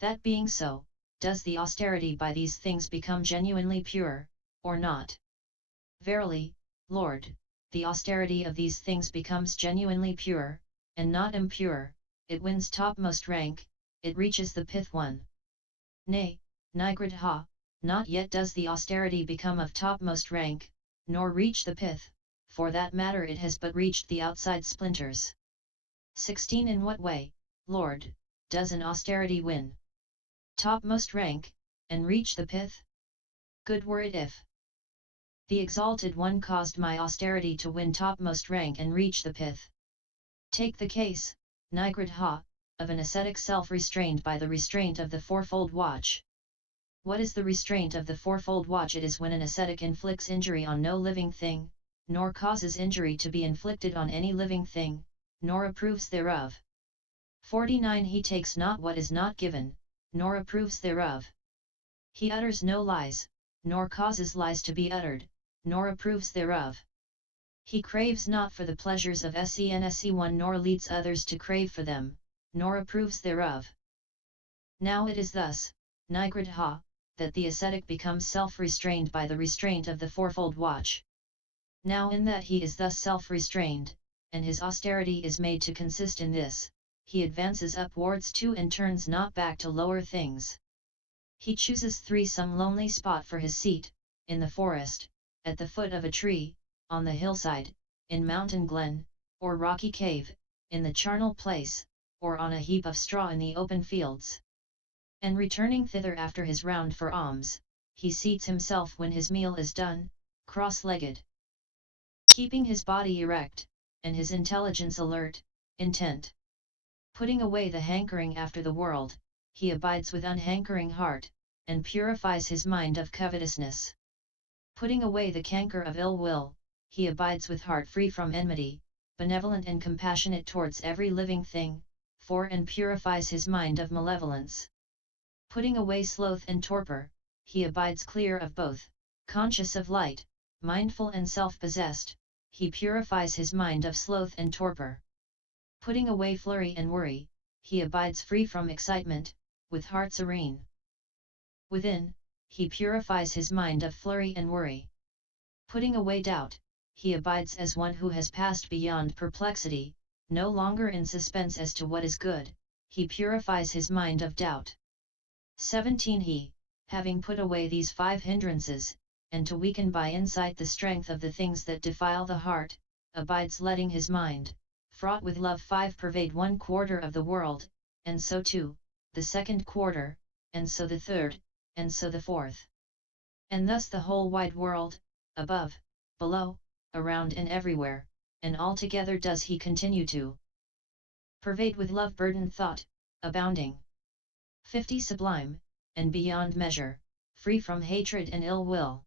That being so, does the austerity by these things become genuinely pure, or not? Verily, Lord, the austerity of these things becomes genuinely pure, and not impure, it wins topmost rank, it reaches the pith one. Nay, Nigrodha, not yet does the austerity become of topmost rank, nor reach the pith, for that matter it has but reached the outside splinters. 16. In what way, Lord, does an austerity win topmost rank, and reach the pith? Good were it if the Exalted One caused my austerity to win topmost rank and reach the pith. Take the case, Nigrodha, of an ascetic self-restrained by the restraint of the fourfold watch. What is the restraint of the fourfold watch? It is when an ascetic inflicts injury on no living thing, nor causes injury to be inflicted on any living thing, nor approves thereof. 49. He takes not what is not given, nor approves thereof. He utters no lies, nor causes lies to be uttered, nor approves thereof. He craves not for the pleasures of SENSE1, nor leads others to crave for them, nor approves thereof. Now it is thus, Nigrodha, that the ascetic becomes self-restrained by the restraint of the fourfold watch. Now in that he is thus self-restrained, and his austerity is made to consist in this, he advances upwards too and turns not back to lower things. He chooses 3 some lonely spot for his seat, in the forest, at the foot of a tree, on the hillside, in mountain glen, or rocky cave, in the charnel place, or on a heap of straw in the open fields. And returning thither after his round for alms, he seats himself when his meal is done, cross-legged, keeping his body erect, and his intelligence alert, intent. Putting away the hankering after the world, he abides with unhankering heart, and purifies his mind of covetousness. Putting away the canker of ill will, he abides with heart free from enmity, benevolent and compassionate towards every living thing, and purifies his mind of malevolence. Putting away sloth and torpor, he abides clear of both, conscious of light, mindful and self-possessed, he purifies his mind of sloth and torpor. Putting away flurry and worry, he abides free from excitement, with heart serene. Within, he purifies his mind of flurry and worry. Putting away doubt, he abides as one who has passed beyond perplexity, no longer in suspense as to what is good, he purifies his mind of doubt. 17. He, having put away these 5 hindrances, and to weaken by insight the strength of the things that defile the heart, abides letting his mind, fraught with love 5 pervade 1/4 of the world, and so too, the 2nd quarter, and so the 3rd, and so the 4th. And thus the whole wide world, above, below, around and everywhere, and altogether does he continue to pervade with love-burdened thought, abounding. 50. Sublime, and beyond measure, free from hatred and ill will.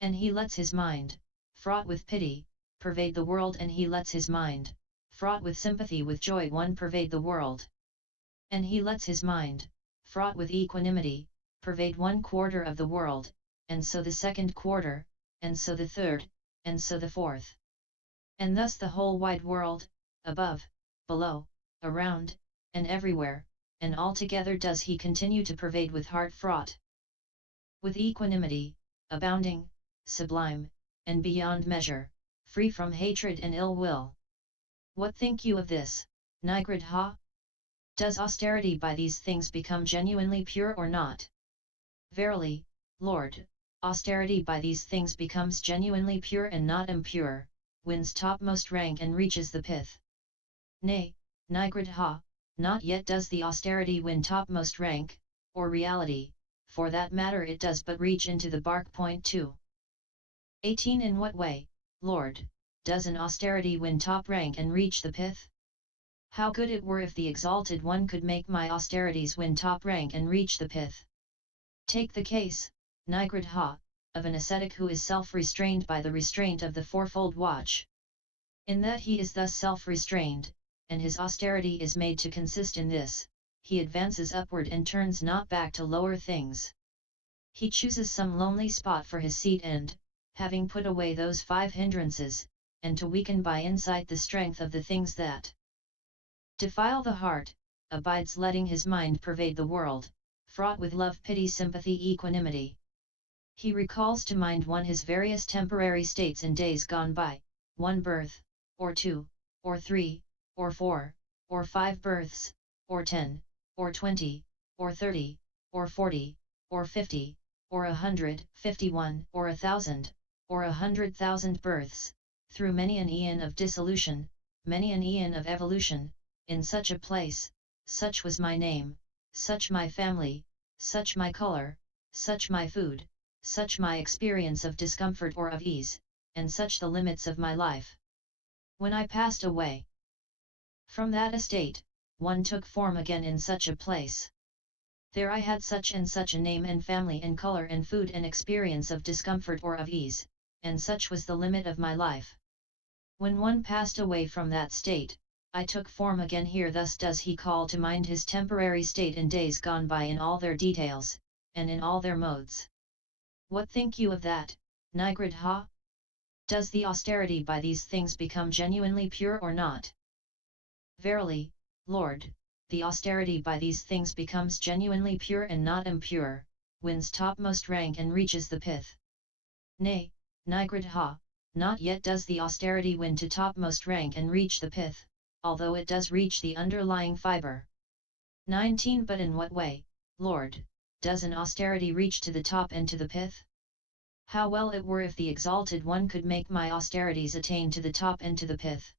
And he lets his mind, fraught with pity, pervade the world, and he lets his mind, fraught with sympathy with joy pervade the world. And he lets his mind, fraught with equanimity, pervade 1/4 of the world, and so the 2nd quarter, and so the 3rd, and so the 4th. And thus the whole wide world, above, below, around, and everywhere, and altogether does he continue to pervade with heart fraught with equanimity, abounding, sublime, and beyond measure, free from hatred and ill will. What think you of this, Nigrodha? Does austerity by these things become genuinely pure or not? Verily, Lord, austerity by these things becomes genuinely pure and not impure, wins topmost rank and reaches the pith. Nay, Nigrodha, not yet does the austerity win topmost rank, or reality, for that matter it does but reach into the bark point too. 18. In what way, Lord, does an austerity win top rank and reach the pith? How good it were if the Exalted One could make my austerities win top rank and reach the pith. Take the case, Nigrodha, of an ascetic who is self-restrained by the restraint of the fourfold watch. In that he is thus self-restrained, and his austerity is made to consist in this, he advances upward and turns not back to lower things. He chooses some lonely spot for his seat and, having put away those 5 hindrances, and to weaken by insight the strength of the things that defile the heart, abides letting his mind pervade the world, fraught with love, pity, sympathy, equanimity. He recalls to mind one his various temporary states in days gone by, one birth, or two, or three, or four, or 5 births, or 10, or 20, or 30, or 40, or 50, or 151, or 1,000, or 100,000 births, through many an eon of dissolution, many an eon of evolution, in such a place, such was my name, such my family, such my color, such my food, such my experience of discomfort or of ease, and such the limits of my life. When I passed away from that estate, one took form again in such a place. There I had such and such a name and family and color and food and experience of discomfort or of ease, and such was the limit of my life. When one passed away from that state, I took form again here. Thus does he call to mind his temporary state in days gone by in all their details, and in all their modes. What think you of that, Nigrodha? Does the austerity by these things become genuinely pure or not? Verily, Lord, the austerity by these things becomes genuinely pure and not impure, wins topmost rank and reaches the pith. Nay, Nigrodha, not yet does the austerity win to topmost rank and reach the pith, although it does reach the underlying fiber. 19. But in what way, Lord, does an austerity reach to the top and to the pith? How well it were if the Exalted One could make my austerities attain to the top and to the pith.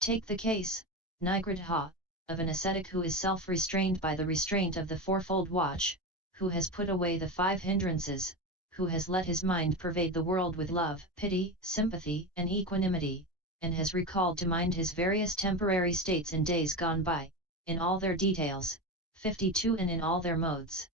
Take the case, Nigrodha, of an ascetic who is self-restrained by the restraint of the fourfold watch, who has put away the 5 hindrances, who has let his mind pervade the world with love, pity, sympathy, and equanimity, and has recalled to mind his various temporary states in days gone by, in all their details, 52, and in all their modes.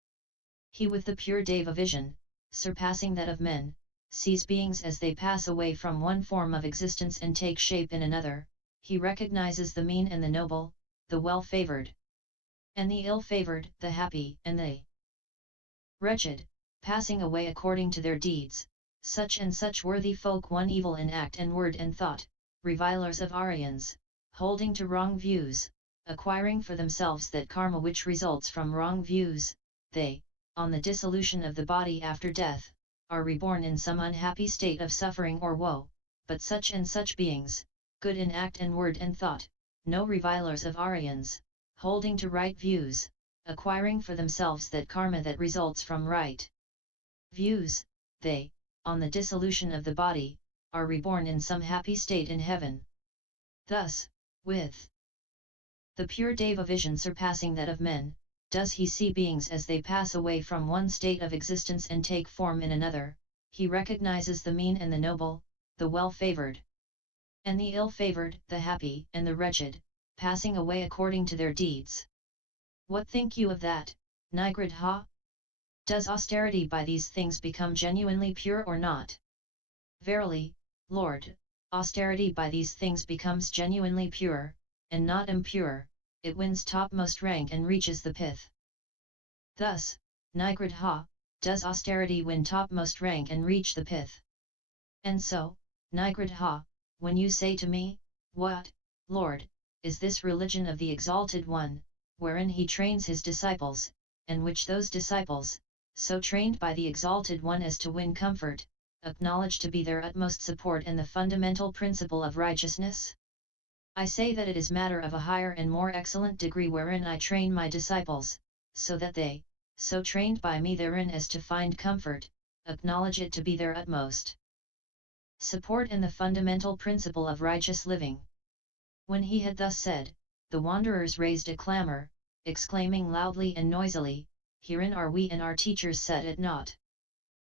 He with the pure Deva vision, surpassing that of men, sees beings as they pass away from one form of existence and take shape in another. He recognizes the mean and the noble, the well-favored and the ill-favored, the happy and the wretched, passing away according to their deeds. Such and such worthy folk, one evil in act and word and thought, revilers of Aryans, holding to wrong views, acquiring for themselves that karma which results from wrong views, they, on the dissolution of the body after death, are reborn in some unhappy state of suffering or woe. But such and such beings, good in act and word and thought, no revilers of Aryans, holding to right views, acquiring for themselves that karma that results from right views, they, on the dissolution of the body, are reborn in some happy state in heaven. Thus, with the pure Deva vision surpassing that of men, does he see beings as they pass away from one state of existence and take form in another. He recognizes the mean and the noble, the well-favored and the ill-favored, the happy and the wretched, passing away according to their deeds. What think you of that, Nigrodha? Does austerity by these things become genuinely pure or not? Verily, Lord, austerity by these things becomes genuinely pure, and not impure. It wins topmost rank and reaches the pith. Thus, Nigrodha, does austerity win topmost rank and reach the pith. And so, Nigrodha, when you say to me, what, Lord, is this religion of the Exalted One, wherein he trains his disciples, and which those disciples, so trained by the Exalted One as to win comfort, acknowledge to be their utmost support and the fundamental principle of righteousness? I say that it is matter of a higher and more excellent degree wherein I train my disciples, so that they, so trained by me therein as to find comfort, acknowledge it to be their utmost support and the fundamental principle of righteous living. When he had thus said, the wanderers raised a clamor, exclaiming loudly and noisily, herein are we and our teachers set at naught.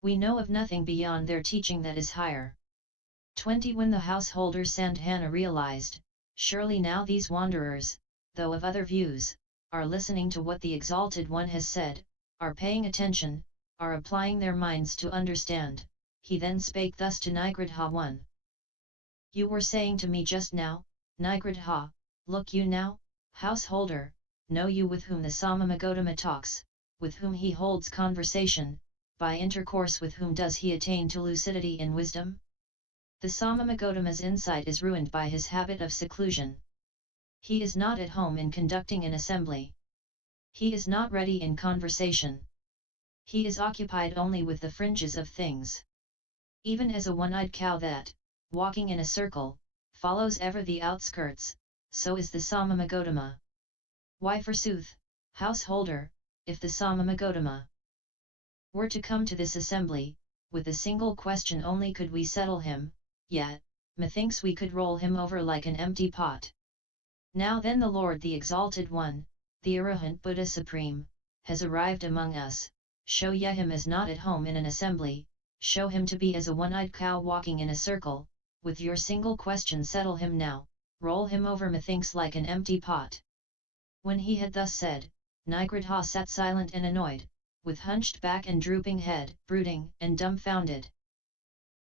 We know of nothing beyond their teaching that is higher. 20. When the householder Sandhana realized, surely now these wanderers, though of other views, are listening to what the Exalted One has said, are paying attention, are applying their minds to understand, he then spake thus to Nigrodha 1. You were saying to me just now, Nigrodha, look you now, householder, know you with whom the Samana Gotama talks, with whom he holds conversation, by intercourse with whom does he attain to lucidity in wisdom? The Samana Gotama's insight is ruined by his habit of seclusion. He is not at home in conducting an assembly. He is not ready in conversation. He is occupied only with the fringes of things. Even as a one-eyed cow that, walking in a circle, follows ever the outskirts, so is the Samana Gotama. Why forsooth, householder, if the Samana Gotama were to come to this assembly, with a single question only could we settle him, yet, methinks we could roll him over like an empty pot. Now then the Lord the Exalted One, the Arahant Buddha Supreme, has arrived among us. Show ye him as not at home in an assembly, show him to be as a one-eyed cow walking in a circle, with your single question settle him now, roll him over methinks like an empty pot. When he had thus said, Nigrodha sat silent and annoyed, with hunched back and drooping head, brooding and dumbfounded.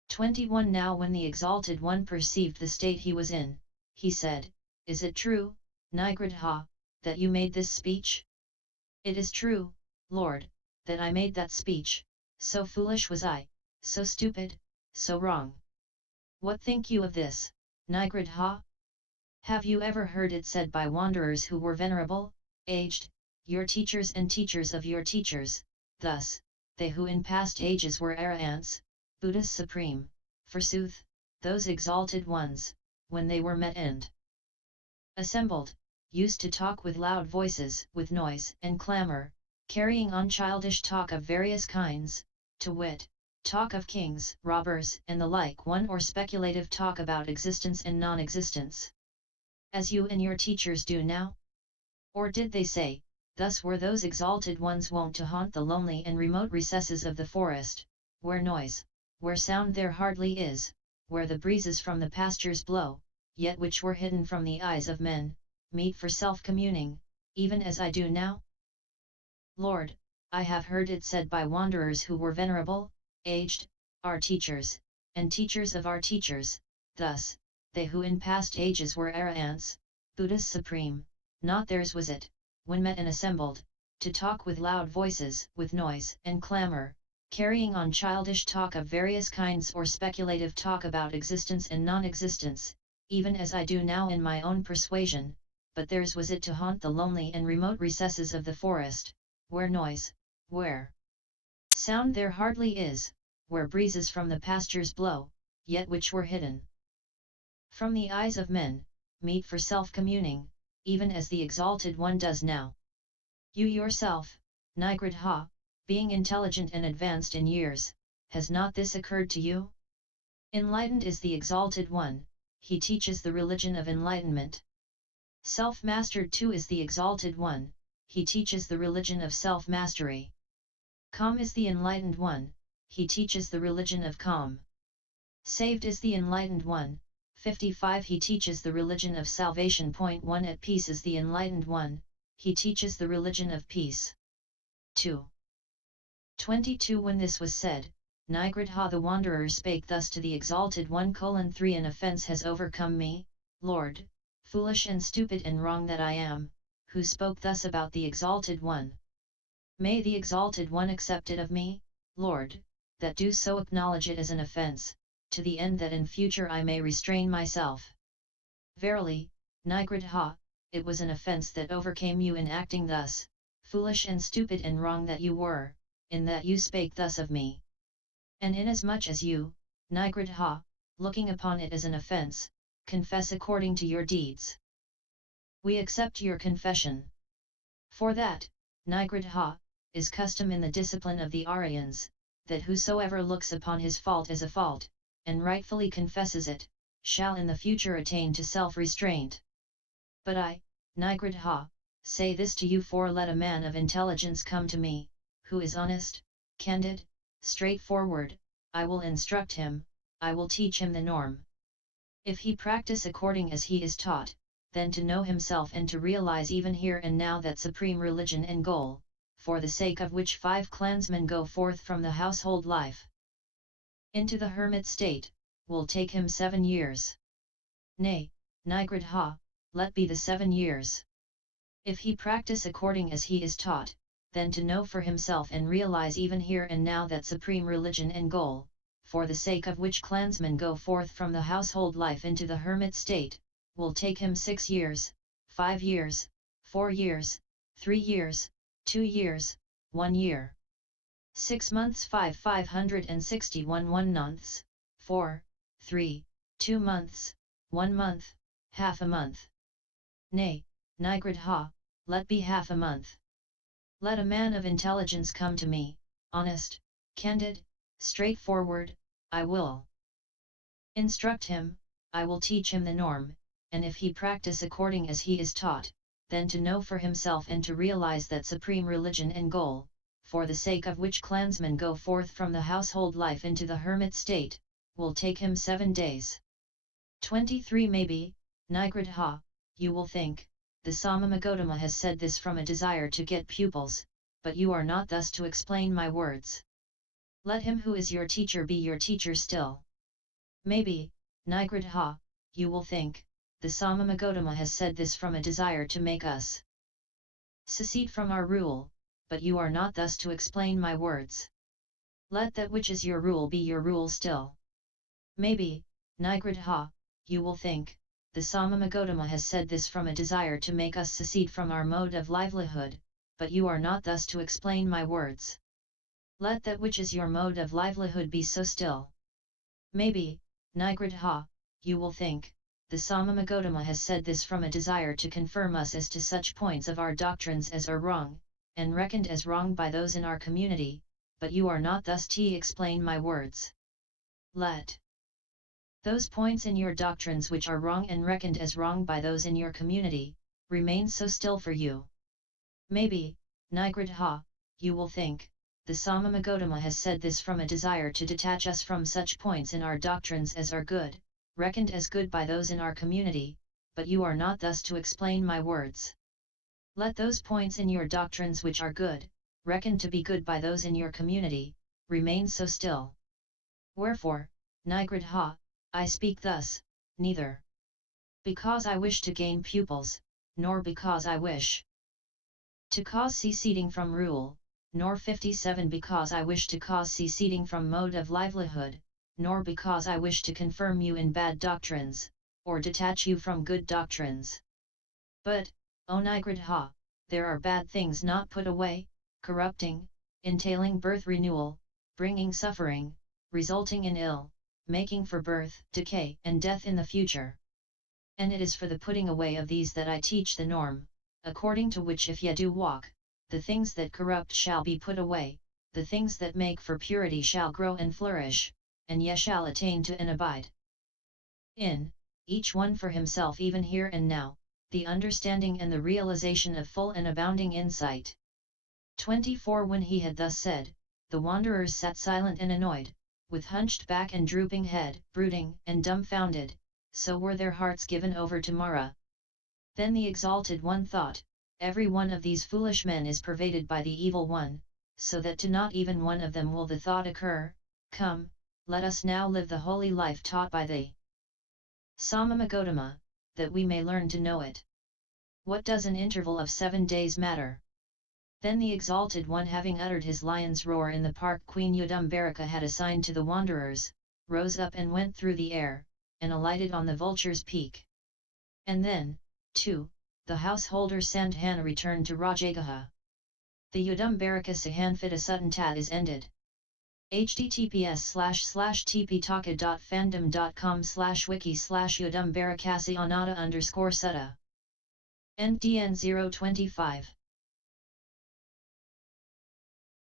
21 Now when the Exalted One perceived the state he was in, he said, Is it true, Nigrodha, that you made this speech? It is true, Lord, that I made that speech, so foolish was I, so stupid, so wrong. What think you of this, Nigrodha? Have you ever heard it said by wanderers who were venerable, aged, your teachers and teachers of your teachers, thus, they who in past ages were arahants, Buddhas supreme, forsooth, those exalted ones, when they were met and assembled, used to talk with loud voices, with noise and clamour, carrying on childish talk of various kinds, to wit, talk of kings, robbers, and the like one or speculative talk about existence and non-existence. As you and your teachers do now? Or did they say, thus were those exalted ones wont to haunt the lonely and remote recesses of the forest, where noise, where sound there hardly is, where the breezes from the pastures blow, yet which were hidden from the eyes of men, meet for self-communing, even as I do now? Lord, I have heard it said by wanderers who were venerable, aged, our teachers, and teachers of our teachers, thus, they who in past ages were arahants, Buddhas supreme, not theirs was it, when met and assembled, to talk with loud voices, with noise and clamour, carrying on childish talk of various kinds or speculative talk about existence and non-existence, even as I do now in my own persuasion, but theirs was it to haunt the lonely and remote recesses of the forest, where noise, where sound there hardly is, where breezes from the pastures blow, yet which were hidden from the eyes of men, meet for self-communing, even as the Exalted One does now. You yourself, Nigrodha, being intelligent and advanced in years, has not this occurred to you? Enlightened is the Exalted One, he teaches the religion of enlightenment. Self-mastered too is the Exalted One, he teaches the religion of self-mastery. Calm is the Enlightened One, he teaches the religion of calm. Saved is the Enlightened One, 55 he teaches the religion of salvation. 1 At peace is the Enlightened One, he teaches the religion of peace. 2. 22 When this was said, Nigrodha the Wanderer spake thus to the Exalted One: 3 An offence has overcome me, Lord, foolish and stupid and wrong that I am, who spoke thus about the Exalted One. May the Exalted One accept it of me, Lord, that do so acknowledge it as an offence, to the end that in future I may restrain myself. Verily, Nigrodha, it was an offence that overcame you in acting thus, foolish and stupid and wrong that you were, in that you spake thus of me. And inasmuch as you, Nigrodha, looking upon it as an offence, confess according to your deeds, we accept your confession. For that, Nigrodha, is custom in the discipline of the Aryans, that whosoever looks upon his fault as a fault, and rightfully confesses it, shall in the future attain to self-restraint. But I, Nigrodha, say this to you: for let a man of intelligence come to me, who is honest, candid, straightforward, I will instruct him, I will teach him the norm. If he practice according as he is taught, then to know himself and to realize even here and now that supreme religion and goal, for the sake of which 5 clansmen go forth from the household life into the hermit state, will take him 7 years. Nay, Nigrodha, let be the 7 years. If he practice according as he is taught, then to know for himself and realize even here and now that supreme religion and goal, for the sake of which clansmen go forth from the household life into the hermit state, will take him 6 years. 5 years, 4 years, 3 years, 2 years, 1 year. 6 months 561 1 months, 4, 3, 2 months, 1 month, half a month. Nay, Nigrodha, let be half a month. Let a man of intelligence come to me, honest, candid, straightforward, I will instruct him, I will teach him the norm, and if he practice according as he is taught, then to know for himself and to realize that supreme religion and goal, for the sake of which clansmen go forth from the household life into the hermit state, will take him 7 days. 23 Maybe, Nigrodha, you will think, the Samana Gotama has said this from a desire to get pupils, but you are not thus to explain my words. Let him who is your teacher be your teacher still. Maybe, Nigrodha, you will think, the Samana Gotama has said this from a desire to make us secede from our rule, but you are not thus to explain my words. Let that which is your rule be your rule still. Maybe, Nigrodha, you will think, the Samana Gotama has said this from a desire to make us secede from our mode of livelihood, but you are not thus to explain my words. Let that which is your mode of livelihood be so still. Maybe, Nigrodha, you will think, the Samana Gotama has said this from a desire to confirm us as to such points of our doctrines as are wrong, and reckoned as wrong by those in our community, but you are not thus to explain my words. Let those points in your doctrines which are wrong and reckoned as wrong by those in your community, remain so still for you. Maybe, Nigrodha, you will think, the Samana Gotama has said this from a desire to detach us from such points in our doctrines as are good, reckoned as good by those in our community, but you are not thus to explain my words. Let those points in your doctrines which are good, reckoned to be good by those in your community, remain so still. Wherefore, Nigrodha, I speak thus, neither because I wish to gain pupils, nor because I wish to cause seceding from rule, nor 57 because I wish to cause seceding from mode of livelihood, nor because I wish to confirm you in bad doctrines, or detach you from good doctrines. But, O Nigrodha, there are bad things not put away, corrupting, entailing birth renewal, bringing suffering, resulting in ill, making for birth, decay and death in the future. And it is for the putting away of these that I teach the norm, according to which if ye do walk, the things that corrupt shall be put away, the things that make for purity shall grow and flourish, and ye shall attain to and abide in, each one for himself even here and now, the understanding and the realization of full and abounding insight. 24 When he had thus said, the wanderers sat silent and annoyed, with hunched back and drooping head, brooding and dumbfounded, so were their hearts given over to Mara. Then the Exalted One thought, every one of these foolish men is pervaded by the Evil One, so that to not even one of them will the thought occur, come, let us now live the holy life taught by thee. Samana Gotama, that we may learn to know it. What does an interval of 7 days matter? Then the Exalted One, having uttered his lion's roar in the park Queen Udumbarika had assigned to the wanderers, rose up and went through the air, and alighted on the vulture's peak. And then, too, the householder Sandhana returned to Rajagaha. The Udumbarika Sahanfita Suttantat is ended. https://tptaka.fandom.com/wiki/udumbarikasi_sutta. End DN025